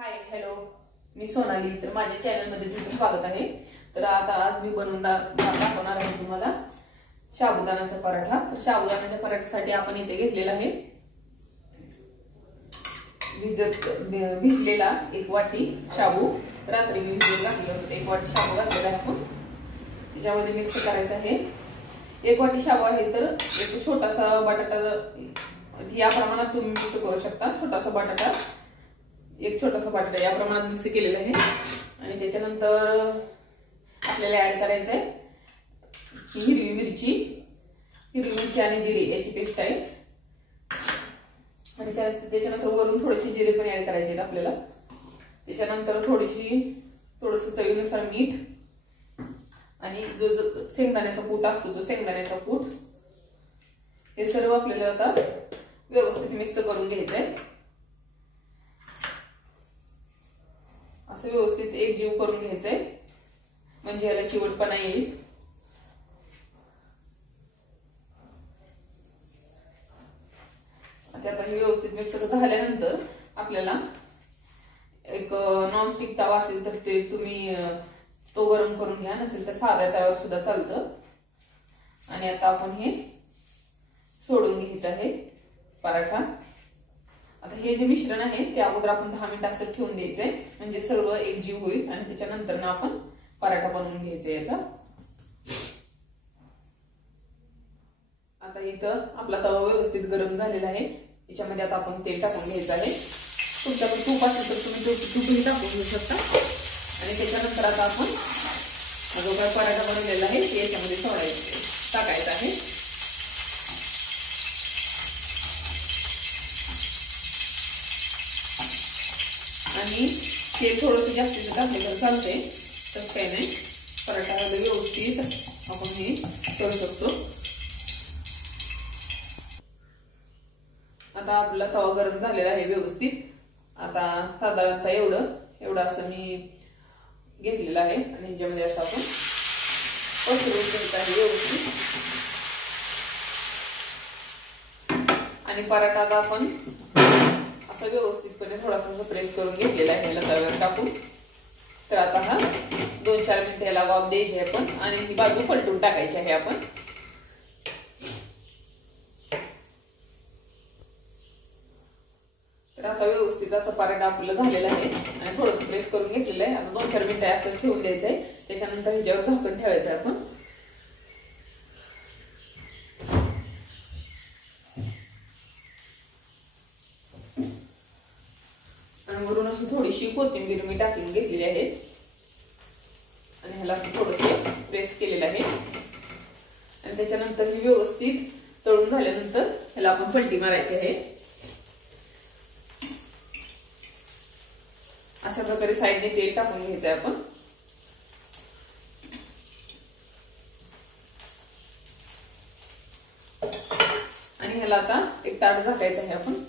Hi hello, मी सोनाली. तर माझ्या चॅनलमध्ये तुमचं स्वागत आहे. तर आता आज मी बनवून दाखवणार आहे तुम्हाला साबुदाण्याचा पराठा. तर साबुदाण्याच्या पराठ्यासाठी आपण इथे घेतलेला आहे भिजलेला 1 वाटी शाबू. रात्री मी भिजवून घातलं होतं. 1 वाटी शाबू घातलेला आहे आपण. त्याच्यामध्ये मिक्स करायचं आहे. 1 वाटी शाबू आहे तर एक छोटासा बटाटा या प्रमाणात तुम्ही मिक्स करू शकता. एक छोटासा बटाटा या प्रमाणात मिक्स केलेला आहे. आणि त्याच्यानंतर आपल्याला ऍड करायचं आहे हिरवी मिरची आणि जिरे याची पेस्ट आहे. आणि त्याच्यानंतर वरून थोडेसे जिरे पण ऍड करायचे आहेत आपल्याला. त्याच्यानंतर थोडंसं चवीनुसार मीठ आणि जो शेंगदाण्याचा कूट असतो तो शेंगदाण्याचा कूट, हे सर्व आपल्याला आता व्यवस्थित मिक्स करून घ्यायचं आहे. असं व्यवस्थित एकजीव करून घ्यायचंय म्हणजे याला चिवटपणा येईल. आता हे व्यवस्थित मिक्स झाल्यानंतर आपल्याला एक नॉनस्टिक तवा असेल तर ते तुम्ही तो गरम करून घ्या, नसेल तर साध्या तव्यावर सुद्धा चालतं. आणि आता आपण हे सोडून घ्यायचं आहे पराठा. आता हे जे मिश्रण आहे ते अगोदर आपण 10 मिनिट असं ठेवून द्यायचंय म्हणजे सर्व एकजीव होईल. आणि त्याच्यानंतर ना आपण पराठा बनवून घ्यायचा याचा. आता इथं आपला तवा व्यवस्थित गरम झालेला आहे. याच्यामध्ये आता आपण तेल टाकून घ्यायचं आहे. तुमच्याकडे तूप असेल तर तुम्ही तूपही टाकून घेऊ शकता. आणि त्याच्यानंतर आता आपण जो काय पराठा बनवलेला आहे ते याच्यामध्ये टाकायचा आहे. आणि तेल थोडंसं जास्तीचं टाकलं तर चालतंय, तसं काही नाही. पराठा व्यवस्थित आपण हे करू शकतो. आता आपला तवा गरम झालेला आहे व्यवस्थित. आता साधारणतः एवढं असं मी घेतलेलं आहे. आणि ह्याच्यामध्ये असं आपण पसरवून घ्यायचं आहे व्यवस्थित. आणि पराठा आता आपण असं व्यवस्थितपणे थोडासा प्रेस करून घेतलेला आहे याला तव्यावर टाकून. तर आता हा 2-4 मिनिटं याला वाफ द्यायची आहे आपण. आणि ही बाजू पलटून टाकायची आहे आपण. तर आता व्यवस्थित असा पराठा आपला झालेला आहे आणि थोडंसं प्रेस करून घेतलेलं आहे. आता 2-4 मिनिटं असं ठेवून द्यायचं आहे. त्याच्यानंतर ह्याच्यावर झाकण ठेवायचं आहे आपण. आणि वरून अशी थोडीशी कोथिंबीर मी टाकून घेतलेली आहे. आणि ह्याला असं थोडंसं प्रेस केलेलं आहे. आणि त्याच्यानंतर ही व्यवस्थित तळून झाल्यानंतर ह्याला आपण पलटी मारायची आहे. अशा प्रकारे साईडने तेल टाकून घ्यायचं आहे आपण. आणि ह्याला आता एक ताट झाकायचं आहे आपण.